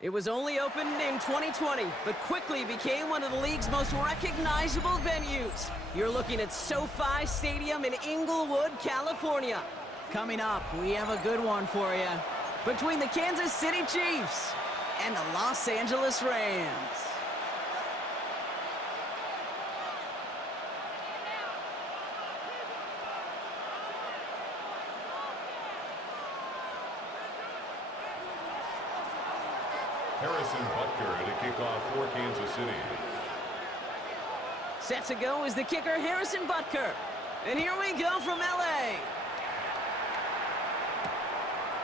It was only opened in 2020, but quickly became one of the league's most recognizable venues. You're looking at SoFi Stadium in Inglewood, California. Coming up, we have a good one for you. Between the Kansas City Chiefs and the Los Angeles Rams. Harrison Butker to kick off for Kansas City. Set to go is the kicker, Harrison Butker. And here we go from L.A.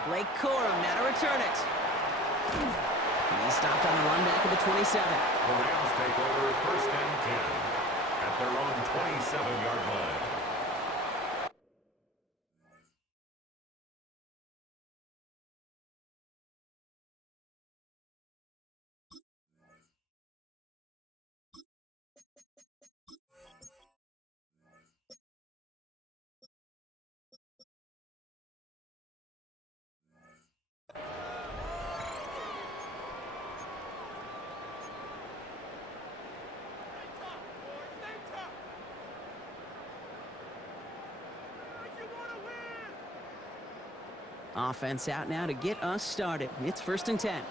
Blake Corum now to return it. He stopped on the run back at the 27. The Rams take over 1st and 10 at their own 27-yard line. Offense out now to get us started. It's 1st and 10.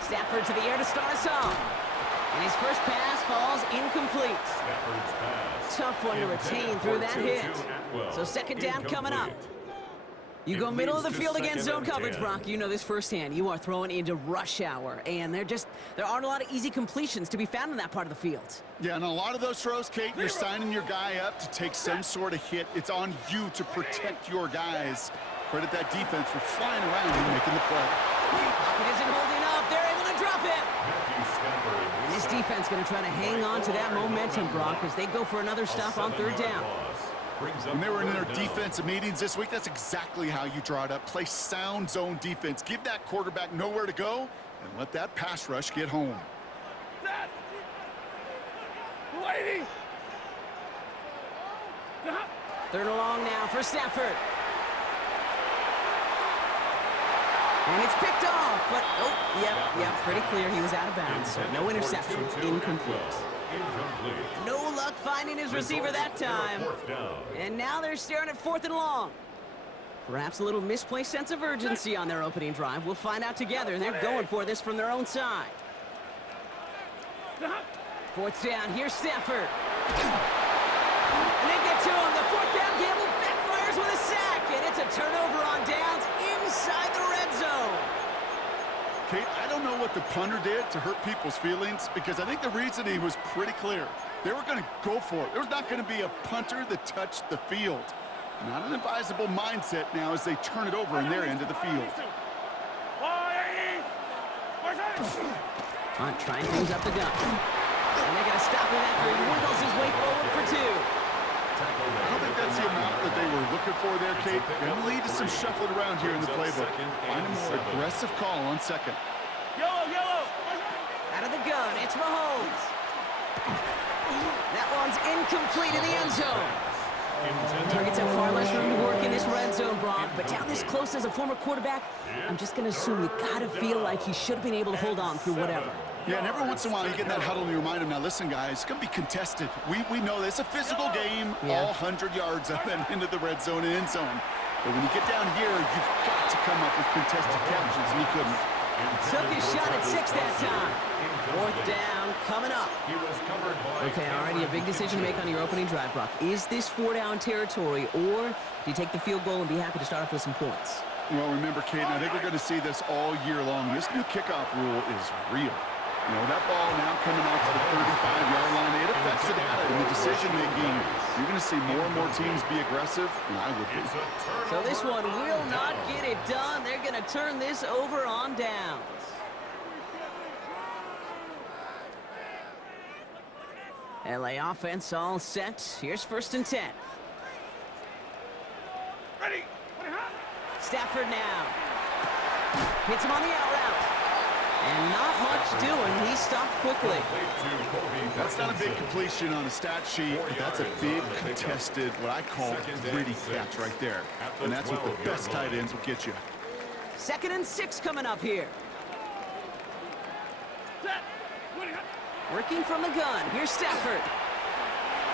Stafford to the air to start us off. And his first pass falls incomplete. Stafford's pass. Tough one to retain through that hit. So 2nd down coming up. You go middle of the field against zone coverage, Brock. You know this firsthand. You are throwing into rush hour, and there aren't a lot of easy completions to be found in that part of the field. Yeah, and a lot of those throws, Kate, you're signing your guy up to take some sort of hit. It's on you to protect your guys. Credit that defense for flying around and making the play. It isn't holding up. They're able to drop it. This defense going to try to hang on to that momentum, Brock, as they go for another stop on 3rd down. When they were in their defensive meetings this week, that's exactly how you draw it up. Play sound zone defense. Give that quarterback nowhere to go, and let that pass rush get home. Lady! 3rd and long now for Stafford. And it's picked off, but, yep, pretty clear he was out of bounds, so no interception, incomplete. No luck finding his receiver that time. And now they're staring at 4th and long. Perhaps a little misplaced sense of urgency on their opening drive. We'll find out together, and they're going for this from their own side. 4th down, here's Stafford. And they get to him. The 4th down gamble backfires with a sack, and it's a turnover on downs inside the red zone. Kate, I don't know what the punter did to hurt people's feelings, because I think the reasoning was pretty clear. They were going to go for it. There's not going to be a punter that touched the field. Not an advisable mindset now as they turn it over in their end of the field. Hunt trying things up the gut. And they're going to stop him after he wiggles his way forward for 2. I don't think that's the amount that they were looking for there, Kate. Going to lead to some shuffling around here in the playbook. Find a more aggressive call on 2nd. Yellow! Out of the gun, it's Mahomes. That one's incomplete in the end zone. Targets have far less room to work in this red zone, Brock, but down this close as a former quarterback, I'm just going to assume you got to feel like he should have been able to hold on through whatever. Yeah, and every once in a while you get in that huddle and you remind him, now listen, guys, it's going to be contested. We know this. It's a physical game, all 100 yards up and into the red zone and end zone. But when you get down here, you've got to come up with contested catches, and he couldn't. Took his shot at 6 that time. 4th down coming up. Okay, already a big decision to make on your opening drive, Brock. Is this 4-down territory, or do you take the field goal and be happy to start off with some points? Well, remember, Kate, I think we're going to see this all year long. This new kickoff rule is real. You know, that ball now coming out to the 35-yard line, it affects the data in the decision-making. You're going to see more and more teams be aggressive, and I would be. So this one will not get it done. They're going to turn this over on downs. LA offense all set. Here's 1st and 10. Ready! Stafford now. Hits him on the out route. And not much doing. He stopped quickly. That's not a big completion on a stat sheet, but that's a big contested, what I call gritty catch right there. And that's what the best tight ends will get you. 2nd and 6 coming up here. Set. Working from the gun. Here's Stafford.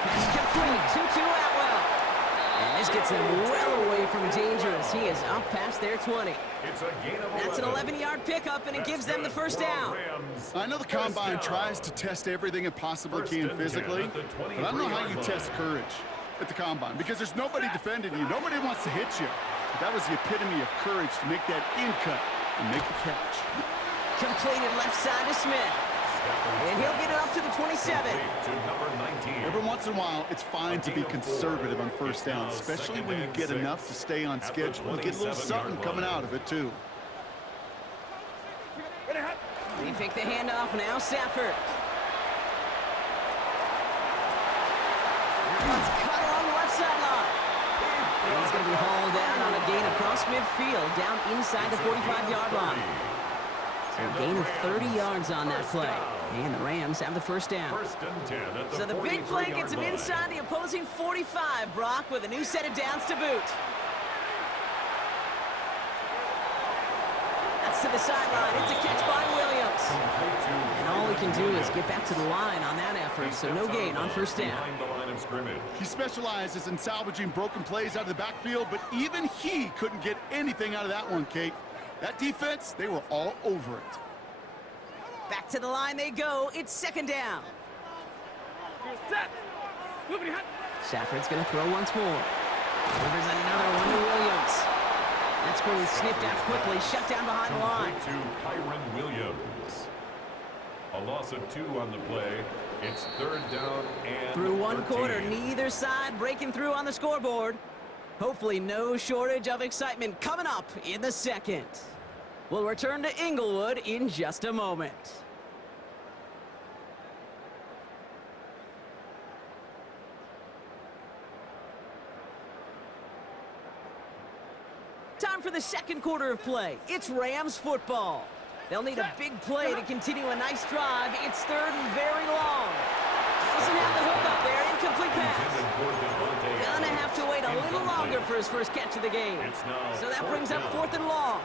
Pass complete. 2-2 Atwell. And this gets him well away from dangerous. He is up past their 20. It's a gain of 11. That's an 11-yard pickup, and it gives them the first down. I know the Combine tries to test everything it possibly can physically, but I don't know how you test courage at the Combine, because there's nobody defending you. Nobody wants to hit you. But that was the epitome of courage to make that in cut and make the catch. Completed left side to Smith. And he'll get it up to the 27. Every once in a while, it's fine to be conservative on first down, especially when you get enough to stay on schedule. You get a little something coming out of it, too. They fake the handoff now, Stafford. That one's cut along the left sideline. And he's going to be hauled down on a gain across midfield, down inside the 45-yard line. So a gain of 30 yards on that play. And the Rams have the first down. So the big play gets him inside the opposing 45, Brock, with a new set of downs to boot. That's to the sideline. It's a catch by Williams. And all he can do is get back to the line on that effort, so no gain on first down. He specializes in salvaging broken plays out of the backfield, but even he couldn't get anything out of that one, Kate. That defense, they were all over it. Back to the line they go. It's 2nd down. Set. Stafford's going to throw once more. Delivers another one to Williams. That's going sniffed out quickly, shut down behind the line. To Kyron Williams. A loss of 2 on the play. It's 3rd down and Through one 13. quarter, neither side breaking through on the scoreboard. Hopefully no shortage of excitement coming up in the 2nd. We'll return to Inglewood in just a moment. Time for the 2nd quarter of play. It's Rams football. They'll need a big play to continue a nice drive. It's 3rd and very long. Doesn't have the hook up there. Incomplete pass. Gonna have to wait a little longer for his first catch of the game. So that brings up 4th and long.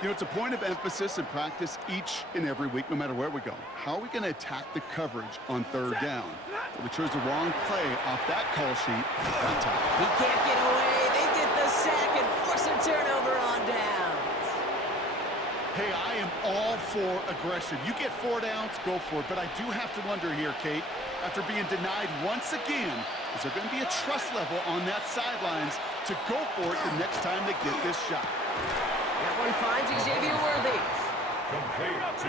You know, it's a point of emphasis in practice each and every week, no matter where we go. How are we going to attack the coverage on 3rd down? Well, we chose the wrong play off that call sheet that time. He can't get away. They get the sack and force a turnover on downs. Hey, I am all for aggression. You get 4 downs, go for it. But I do have to wonder here, Kate, after being denied once again, is there going to be a trust level on that sidelines to go for it the next time they get this shot? That one finds Xavier Worthy.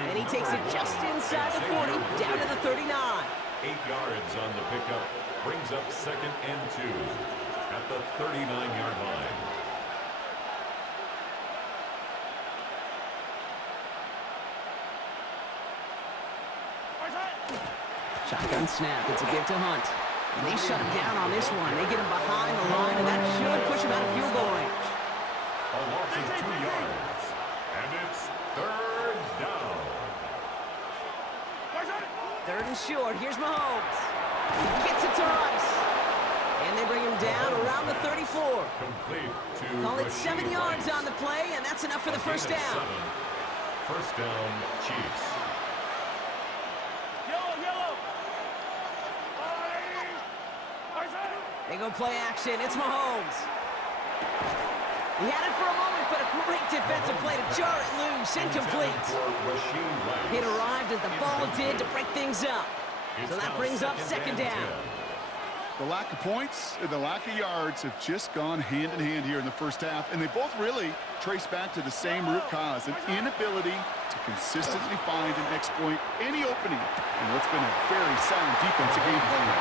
And he takes it just inside the 40, down to the 39. 8 yards on the pickup. Brings up 2nd and 2 at the 39-yard line. Shotgun snap. It's a give to Hunt. And they shut him down on this one. They get him behind the line, and that should push him out of field goal range. A loss of 2 yards. And it's 3rd down. 3rd and short. Here's Mahomes. He gets it to Rice. And they bring him down around the 34. Complete to Call it 7 yards on the play, and that's enough for the first down. 1st down, Chiefs. Yellow. They go play action. It's Mahomes. He had it for a moment, but a great defensive play to jar it loose. Incomplete. It arrived as the ball did to break things up. So that brings up 2nd down. The lack of points and the lack of yards have just gone hand in hand here in the first half, and they both really trace back to the same root cause, an inability to consistently find and exploit any opening in what's been a very sound defensive game plan.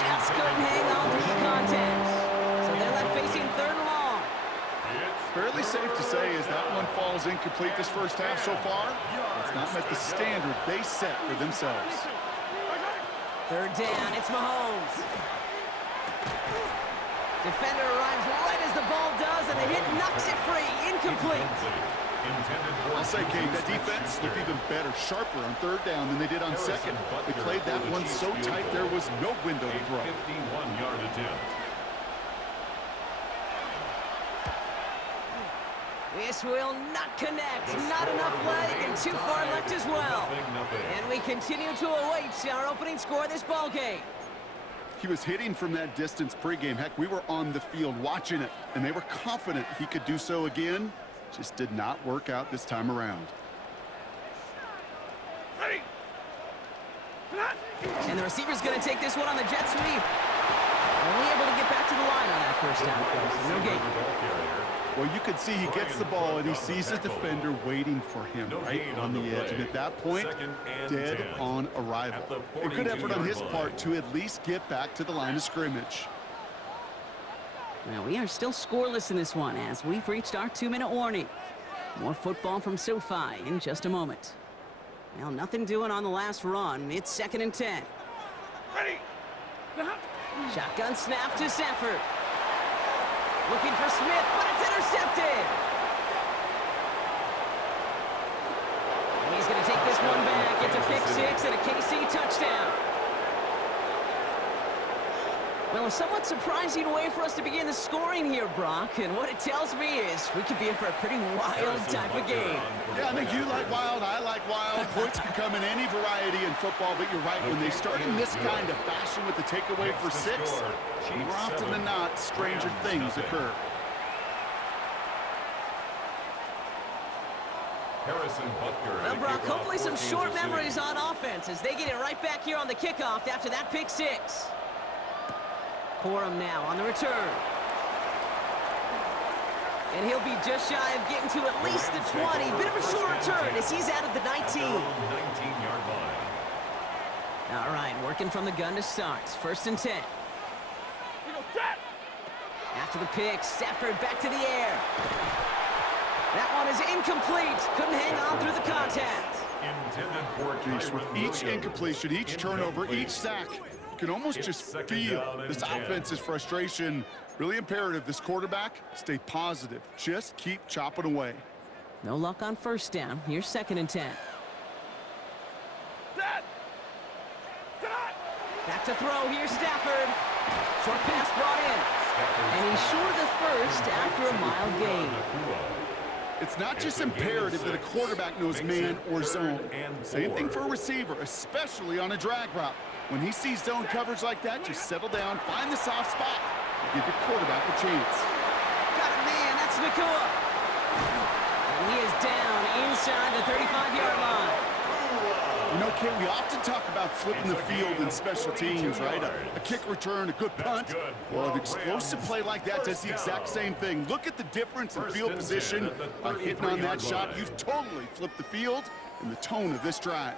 Just couldn't hang on through the contest. So they're left facing 3rd and long. Fairly safe to say as that one falls incomplete this first half so far, it's not met the standard they set for themselves. 3rd down, it's Mahomes. Defender arrives right as the ball does, and the hit knocks it free. Incomplete. I'll say, Kate, that defense looked even better, sharper on 3rd down than they did on 2nd. They played that one so tight there was no window to throw. 51-yard attempt. This will not connect. Not enough leg and too far left as well. And we continue to await our opening score of this ball game. He was hitting from that distance pregame. Heck, we were on the field watching it, and they were confident he could do so again. Just did not work out this time around. Ready. And the receiver's going to take this one on the jet sweep. Only able to get back to the line on that first down play, so no gain. Well, you could see he gets the ball and he sees a defender waiting for him right on the edge. And at that point, dead on arrival. A good effort on his part to at least get back to the line of scrimmage. Well, we are still scoreless in this one as we've reached our 2-minute warning. More football from SoFi in just a moment. Well, nothing doing on the last run. It's 2nd and 10. Ready. Shotgun snap to Stafford. Looking for Smith, but it's intercepted. And he's going to take this one back. It's a pick 6 and a KC touchdown. Well, a somewhat surprising way for us to begin the scoring here, Brock. And what it tells me is we could be in for a pretty wild type of game. Yeah, I think you like wild, I like wild. Points can come in any variety in football, but you're right. When they start in this kind of fashion with the takeaway for 6, more often than not, stranger things occur. Well, Brock, hopefully some short memories on offense as they get it right back here on the kickoff after that pick 6. Corum now on the return. And he'll be just shy of getting to at least the 20. Bit of a short return as he's out of the 19. 19-yard line. All right, working from the gun to start. 1st and 10. After the pick, Stafford back to the air. That one is incomplete. Couldn't hang on through the contact. With each incompletion, each turnover, each sack, you can almost just feel this offense's frustration. Really imperative this quarterback stay positive. Just keep chopping away. No luck on 1st down. Here's 2nd and 10. Back to throw. Here's Stafford. Short pass brought in. And he's short of the 1st after a mild gain. It's not just imperative that a quarterback knows man or zone. Same thing for a receiver, especially on a drag route. When he sees zone coverage like that, just settle down, find the soft spot, and give your quarterback a chance. Got a man, that's Nakua. And he is down inside the 35-yard line. You know, Kate, we often talk about flipping the field in special teams, right? A kick return, a good punt. Well, an explosive play like that does the exact same thing. Look at the difference in field position. By hitting on that shot, you've totally flipped the field and the tone of this drive.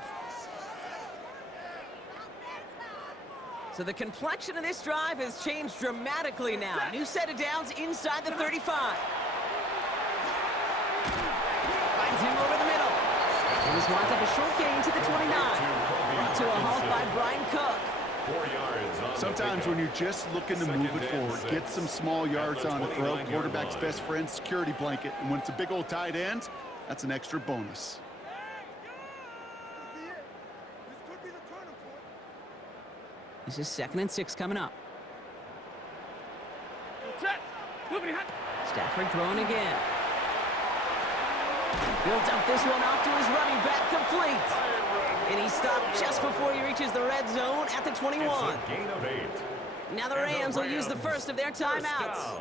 So the complexion of this drive has changed dramatically now. New set of downs inside the 35. Finds him over the middle. And this winds up a short gain to the 29. Brought to a halt by Brian Cook. 4 yards. Sometimes when you're just looking to move it forward, get some small yards on a throw. Quarterback's best friend, security blanket. And when it's a big old tight end, that's an extra bonus. This is 2nd and 6 coming up. Stafford throwing again. Builds up this one off to his running back, complete. And he stopped just before he reaches the red zone at the 21. Gain of 8. Now the Rams will use the first of their timeouts.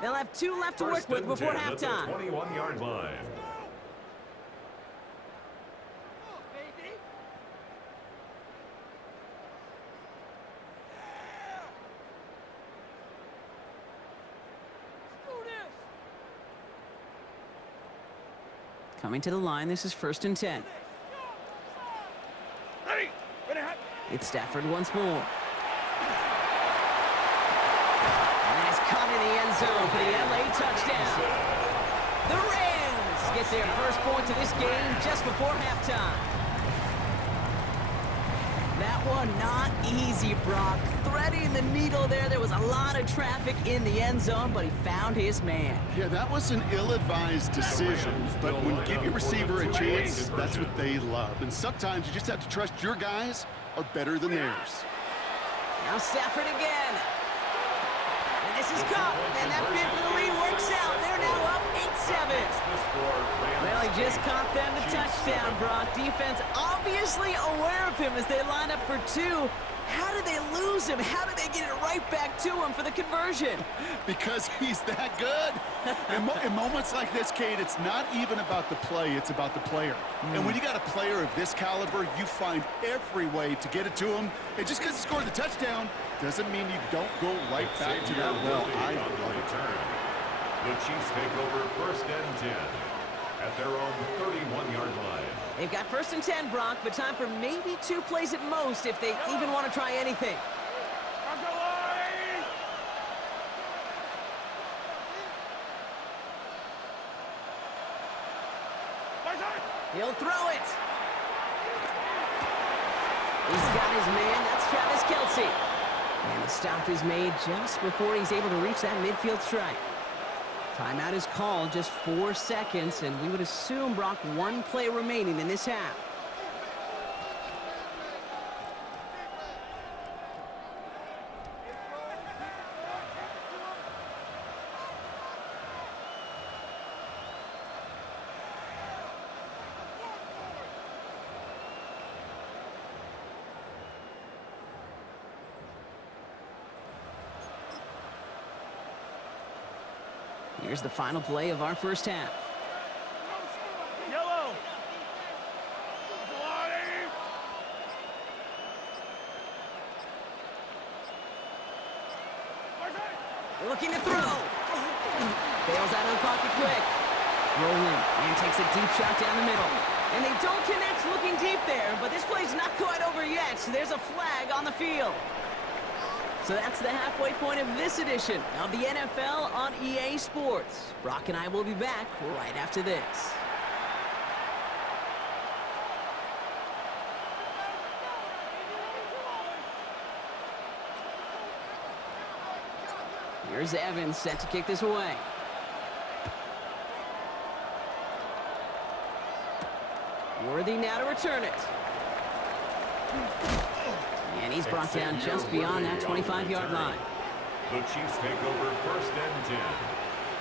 They'll have 2 left to work with before halftime. 21-yard line. Coming to the line, this is 1st and 10. It's Stafford once more. And it's caught in the end zone for the LA touchdown. The Rams get their first points of this game just before halftime. That one not easy, Brock. Threading the needle there. There was a lot of traffic in the end zone, but he found his man. Yeah, that was an ill-advised decision, but when you give your receiver a chance, that's what they love. And sometimes you just have to trust your guys are better than theirs. Now Stafford again. And this is caught. And that bid for the lead works out. They're now up 7. Well, he just caught them the touchdown, Brock. Defense obviously aware of him as they line up for 2. How did they lose him? How did they get it right back to him for the conversion? Because he's that good. In moments like this, Kate, it's not even about the play, it's about the player. And when you got a player of this caliber, you find every way to get it to him. And just because he scored the touchdown doesn't mean you don't go right back to that well. I love it. The Chiefs take over 1st and 10 at their own 31-yard line. They've got 1st and 10, Brock, but time for maybe 2 plays at most if they even want to try anything. He'll throw it. He's got his man. That's Travis Kelce. And the stop is made just before he's able to reach that midfield strike. Timeout is called, just 4 seconds, and we would assume, Brock, 1 play remaining in this half. Here's the final play of our first half. Yellow. Looking to throw. Bails out of the pocket quick. Rolling and takes a deep shot down the middle. And they don't connect looking deep there, but this play's not quite over yet. So there's a flag on the field. So that's the halfway point of this edition of the NFL on EA Sports. Brock and I will be back right after this. Here's Evans set to kick this away. Worthy now to return it. And he's brought down just beyond that 25-yard line. The Chiefs take over 1st and 10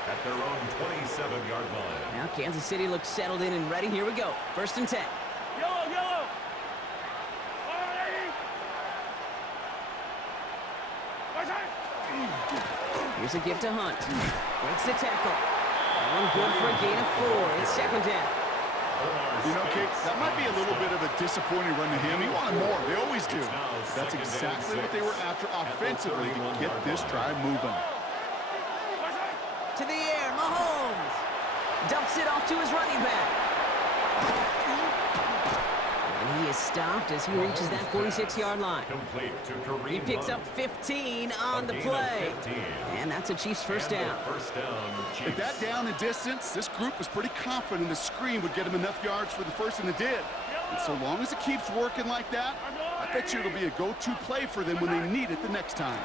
at their own 27-yard line. Now Kansas City looks settled in and ready. Here we go. 1st and 10. Yellow, yellow. Here's a gift to Hunt. Breaks the tackle. That one good for a gain of 4. It's 2nd down. You know, Kate, that might be a little bit of a disappointing run to him. He wanted more. They always do. That's exactly what they were after offensively to get this drive moving. To the air, Mahomes. Dumps it off to his running back. And he is stopped as he reaches that 46-yard line. He picks up 15 on the play. And that's a Chiefs first down. At that down and distance, this group was pretty confident the screen would get him enough yards for the first, and it did. And so long as it keeps working like that, I bet you it'll be a go-to play for them when they need it the next time.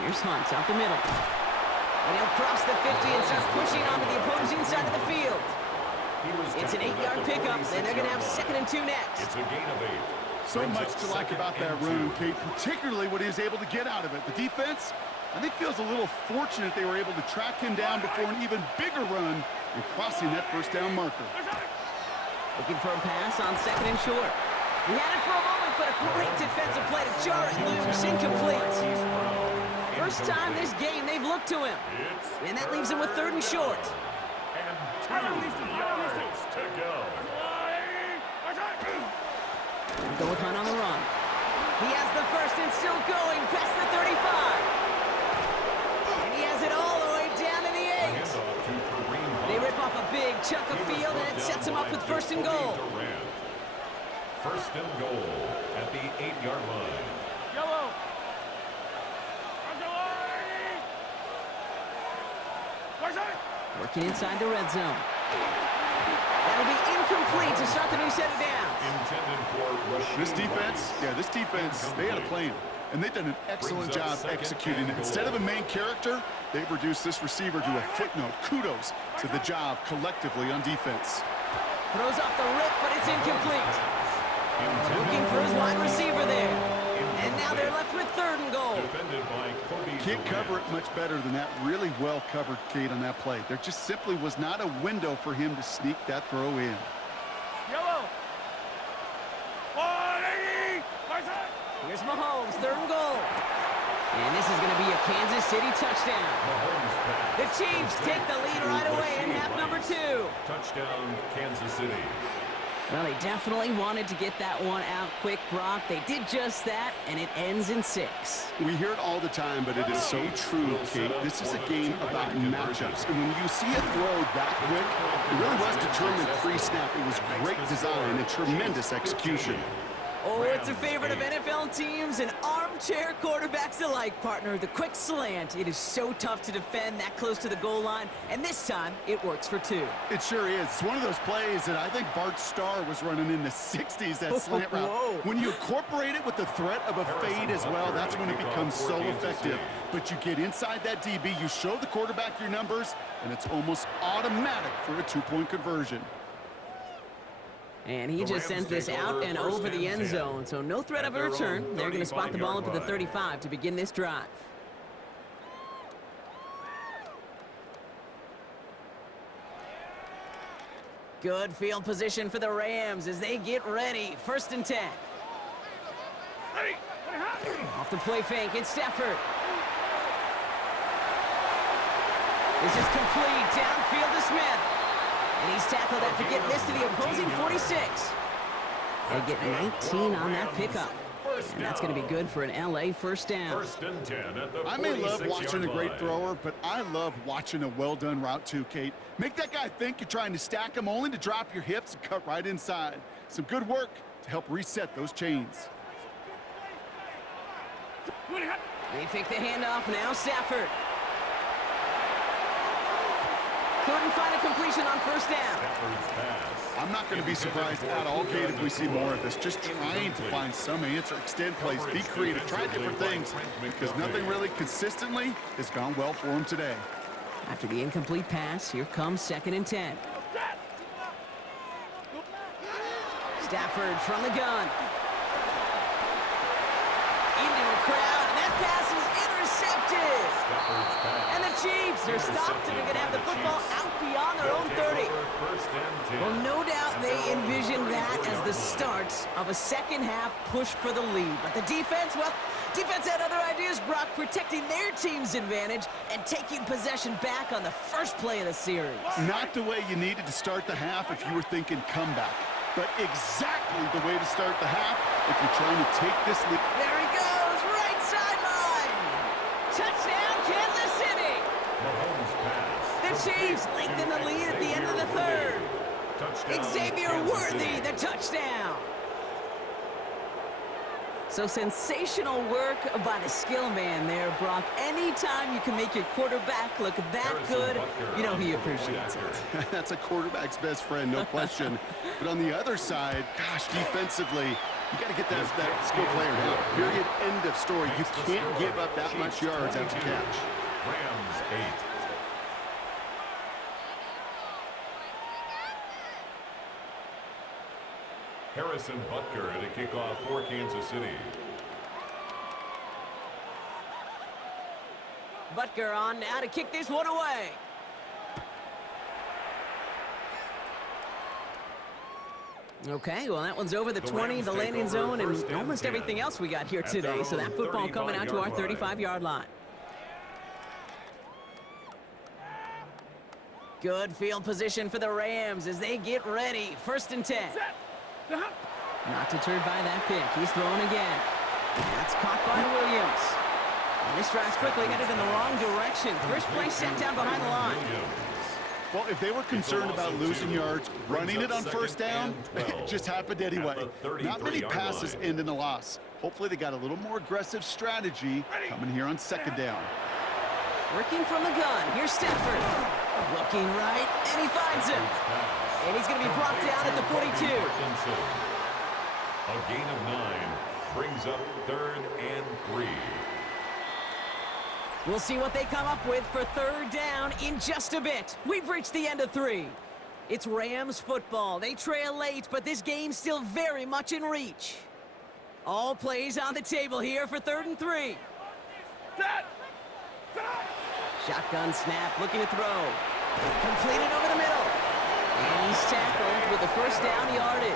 Here's Hunt up the middle. And he'll cross the 50 and start pushing onto the opposing side of the field. It's an 8-yard pickup, and they're going to have 2nd and 2 next. It's a gain of 8. So much to like about that run, Kate, particularly what he was able to get out of it. The defense, I think, feels a little fortunate they were able to track him down before an even bigger run and crossing that first down marker. Looking for a pass on 2nd and short. He had it for a moment, but a great defensive play to jar it loose, incomplete. First time this game they've looked to him. And that leaves him with 3rd and short. And 2 yards to go. Go with Hunt on the run. He has the first and still going past the 35. And he has it all the way down to the 8. They rip off a big chunk of field, and it sets him up with 1st and goal. 1st and goal at the 8-yard line. Yellow. Working inside the red zone. That'll be incomplete to start the new set of downs. This defense, they had a plan, and they've done an excellent job executing it. Instead of a main character, they've reduced this receiver to a footnote. Kudos to the job collectively on defense. Throws off the rip, but it's incomplete. Looking for his wide receiver there. And now they're left with 3rd and goal. Defended by Kobe. Can't cover it much better than that. Really well covered, Kate, on that play. There just simply was not a window for him to sneak that throw in. Yellow. 180. Right side. Here's Mahomes, 3rd and goal. And this is going to be a Kansas City touchdown. Mahomes pass. The Chiefs take the lead right away in half number 2. Touchdown, Kansas City. Well, they definitely wanted to get that one out quick, Brock. They did just that, and it ends in 6. We hear it all the time, but it is so true, Kate. This is a game about matchups. And when you see a throw that quick, it really was determined pre-snap. It was great design and tremendous execution. Oh, it's a favorite of NFL teams and armchair quarterbacks alike, partner. The quick slant. It is so tough to defend that close to the goal line, and this time it works for 2. It sure is. It's one of those plays that I think Bart Starr was running in the 60s, that slant route. Whoa. When you incorporate it with the threat of a fade as well, that's when it becomes so effective. But you get inside that DB, you show the quarterback your numbers, and it's almost automatic for a 2-point conversion. And he just sends this out and over the end zone, so no threat of a return. They're going to spot the ball up at the 35 to begin this drive. Good field position for the Rams as they get ready. 1st and 10. Off the play fake, it's Stafford. This is complete, downfield to Smith. And he's tackled after getting this to the opposing 46. They get 19 on that pickup. And that's going to be good for an LA first down. 1st and 10 at the I may love 46-yard watching a great line. thrower, but I love watching a well-done route too, Kate. Make that guy think you're trying to stack him only to drop your hips and cut right inside. Some good work to help reset those chains. They fake the handoff, now Stafford. Couldn't find a completion on 1st down. Stafford's pass. I'm not going to be surprised at all, Kate, if we see more of this. Just trying to find some answer, extend plays, be creative, try different things, because nothing really consistently has gone well for him today. After the incomplete pass, here comes 2nd and 10. Stafford from the gun. Into a crowd, and that pass is intercepted. Stafford's pass. And the Chiefs are stopped, and they're going to have the football out beyond their own 30. 1st and 10. Well, no doubt they envisioned that as the start of a second-half push for the lead. But the defense, well, defense had other ideas, Brock, protecting their team's advantage and taking possession back on the first play of the series. Not the way you needed to start the half if you were thinking comeback, but exactly the way to start the half if you're trying to take this lead. There he goes, right sideline. Touchdown, Kansas City. Mahomes pass. The Chiefs lengthen the lead at the end of the 3rd. Touchdown, Xavier Kansas Worthy, City. the touchdown. So sensational work by the skill man there, Brock. Anytime you can make your quarterback look that good, you know he appreciates it. That's a quarterback's best friend, no question. But on the other side, gosh, defensively, you got to get that skill player down. Period, end of story. You can't give up that much yards after catch. Rams 8. Harrison Butker at a kickoff for Kansas City. Butker on now to kick this one away. Okay, well, that one's over the 20, the landing zone, and almost everything else we got here today. So that football coming out to our 35-yard line. Good field position for the Rams as they get ready. 1st and 10. Not deterred by that pick. He's throwing again. That's caught by Williams. And this drive's quickly headed in the wrong direction. First play set down behind the line. Well, if they were concerned about losing yards, running it on 1st down, it just happened anyway. Not many passes end in a loss. Hopefully they got a little more aggressive strategy coming here on 2nd down. Working from the gun. Here's Stafford. Looking right, and he finds him. And he's going to be brought down at the 42. A gain of 9 brings up 3rd and 3. We'll see what they come up with for 3rd down in just a bit. We've reached the end of 3. It's Rams football. They trail late, but this game's still very much in reach. All plays on the table here for 3rd and 3. Shotgun snap, looking to throw. Completed over the middle. And he's tackled with the first down yardage.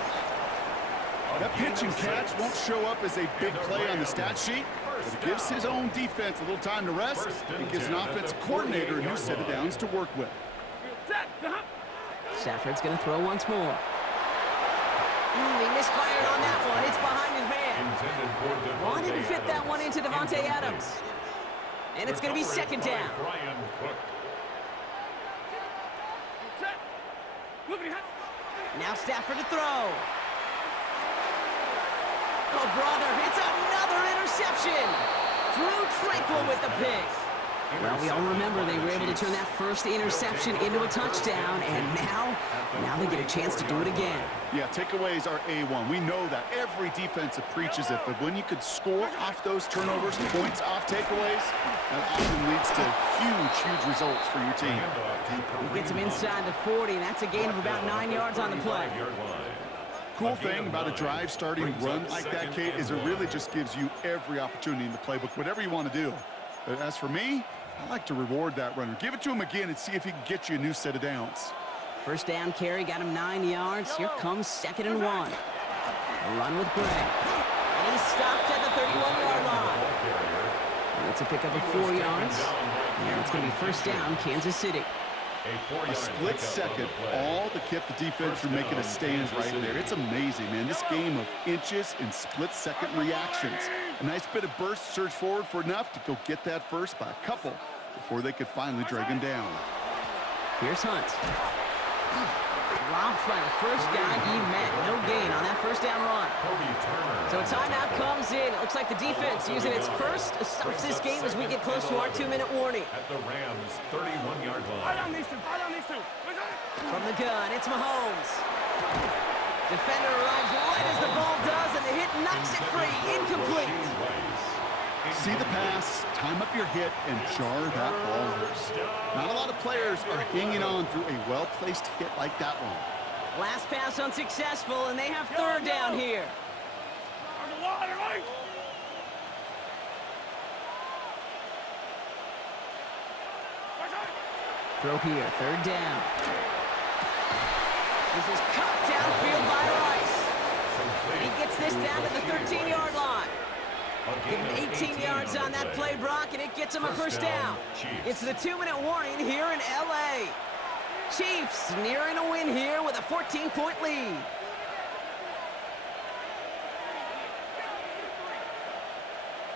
That pitch and catch won't show up as a big play on the stat sheet, but it gives his own defense a little time to rest. It gives an offensive coordinator a new set of downs to work with. Stafford's going to throw once more. He misfired on that one. It's behind his man. Wanted to fit that one into Devontae Adams. And it's going to be 2nd down. Now Stafford to throw. Oh, brother, it's another interception. Drew Tranquil with the pick. Well, we all remember they were able to turn that first interception into a touchdown, and now they get a chance to do it again. Yeah, takeaways are A1. We know that. Every defensive preaches it, but when you could score off those turnovers, points off takeaways, that often leads to huge results for your team. He gets him inside the 40, and that's a gain of about 9 yards on the play. Cool thing about a drive starting run like that, Kate, is it really just gives you every opportunity in the playbook, whatever you want to do. But as for me, I like to reward that runner. Give it to him again and see if he can get you a new set of downs. First down carry got him 9 yards. Here comes 2nd and 1. A run with Gray. And he's stopped at the 31-yard line. That's a pickup of 4 yards. And it's going to be first down, Kansas City. A split second, all that kept the defense from making a stand right there. It's amazing, man. This game of inches and split-second reactions. A nice bit of burst, surge forward for enough to go get that first by a couple before they could finally drag him down. Here's Hunt. Robbed by the first guy he met. No gain on that first down run. So a timeout comes in. It looks like the defense using its first stops this game as we get close to our 2-minute warning. At the Rams' 31-yard line. From the gun, it's Mahomes. Defender arrives right as the ball does, and the hit knocks it free. Incomplete. See the pass, time up your hit, and jar that ball loose. Not a lot of players are hanging on through a well-placed hit like that one. Last pass unsuccessful, and they have 3rd down here. Throw here, 3rd down. This is cut downfield by Rice. And he gets this down to the 13-yard line. Give him 18 yards on that play, Brock, and it gets him a first down. It's the 2-minute warning here in L.A. Chiefs nearing a win here with a 14-point lead.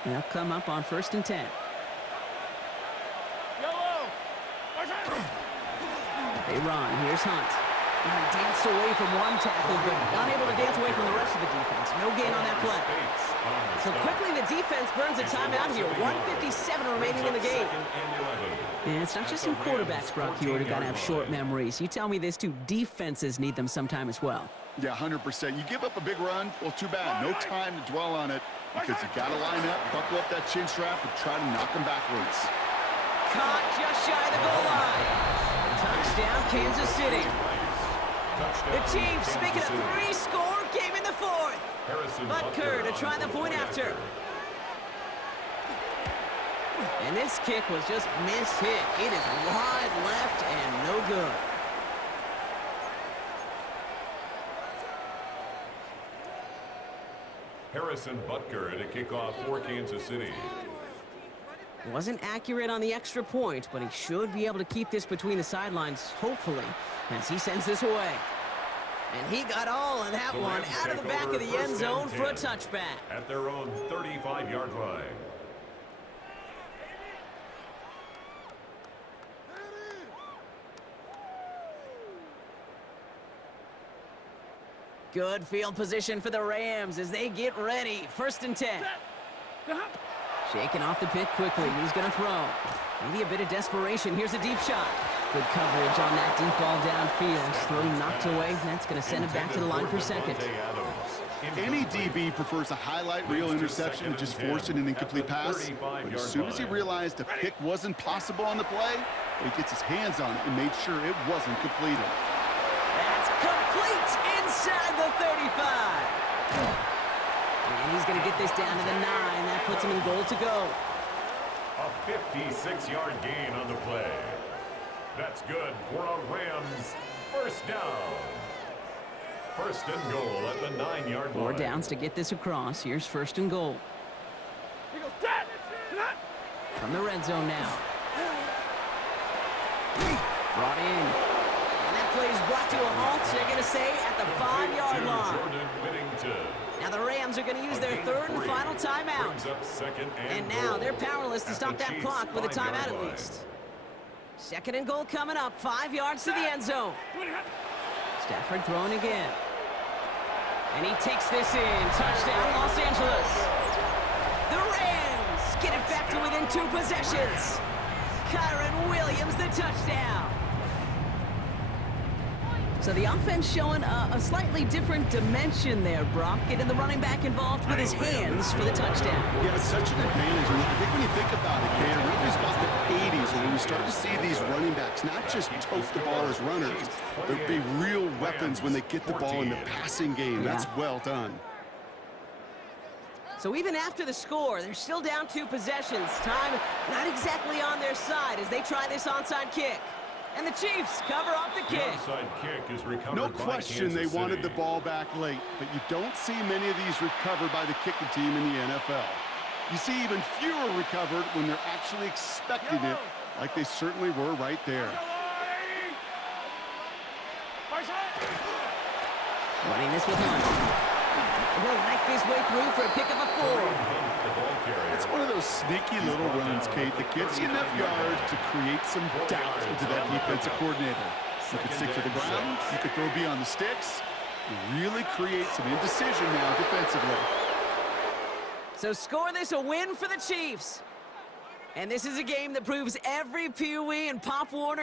They'll come up on 1st and 10. They run. Here's Hunt. He danced away from one tackle, but unable to dance away from the rest of the defense. No gain on that play. So quickly the defense burns a timeout here. 1:57 remaining in the game. And it's not just some quarterbacks, Brock, you got to have short memories. You tell me this too, defenses need them sometime as well. Yeah, 100%. You give up a big run, well, too bad. No time to dwell on it because you got to line up, buckle up that chin strap, and try to knock them backwards. Caught just shy of the goal line. Touchdown, Kansas City. The Chiefs make it a 3-score game in the 4th. Butker to try the point after. And this kick was just miss-hit. It is wide left and no good. Harrison Butker to kick off for Kansas City. Wasn't accurate on the extra point, but he should be able to keep this between the sidelines, hopefully, as he sends this away. And he got all of that one out of the back of the end zone for a touchback. At their own 35-yard line. Good field position for the Rams as they get ready. 1st and 10. Shaking off the pick quickly. He's going to throw. Maybe a bit of desperation. Here's a deep shot. Good coverage on that deep ball downfield. Throw knocked away. That's going to send it back to the line for 2nd. Any DB prefers a highlight reel interception to just forcing an incomplete pass. But as soon as he realized a pick wasn't possible on the play, he gets his hands on it and made sure it wasn't completed. That's complete inside the 35. And he's He's going to get this down to the 9. That puts him in goal to go. A 56-yard gain on the play. That's good for a Rams first down. First and goal at the 9-yard line. 4 downs to get this across. Here's first and goal. From the red zone now. Brought in. And that play is brought to a halt. They're going to say at the 5-yard line. Now the Rams are going to use their third and final timeout. And now they're powerless to stop that clock with a timeout at least. Second and goal coming up. 5 yards to the end zone. Stafford throwing again. And he takes this in. Touchdown, Los Angeles. The Rams get it back to within 2 possessions. Kyron Williams, the touchdown. So the offense showing a slightly different dimension there, Brock. Getting the running back involved with his hands for the touchdown. Yeah, it's such an advantage. And I think when you think about it, Kay, it really is about the 80s when we start to see these running backs not just tote the ball as runners, but be real weapons when they get the ball in the passing game. Yeah. That's well done. So even after the score, they're still down 2 possessions. Time not exactly on their side as they try this onside kick. And the Chiefs cover off the kick. Onside kick is recovered. No question they wanted the ball back late, but you don't see many of these recovered by the kicking team in the NFL. You see even fewer recovered when they're actually expecting it, like they certainly were right there. Running this with Hunt. And he'll knife his way through for a pickup of 4. It's one of those sneaky little runs, Kate, that gets you enough yards to create some doubt into that defensive coordinator. You could stick to the ground, you could throw beyond the sticks, you really create some indecision now defensively. So score this a win for the Chiefs. And this is a game that proves every Pee Wee and Pop Warner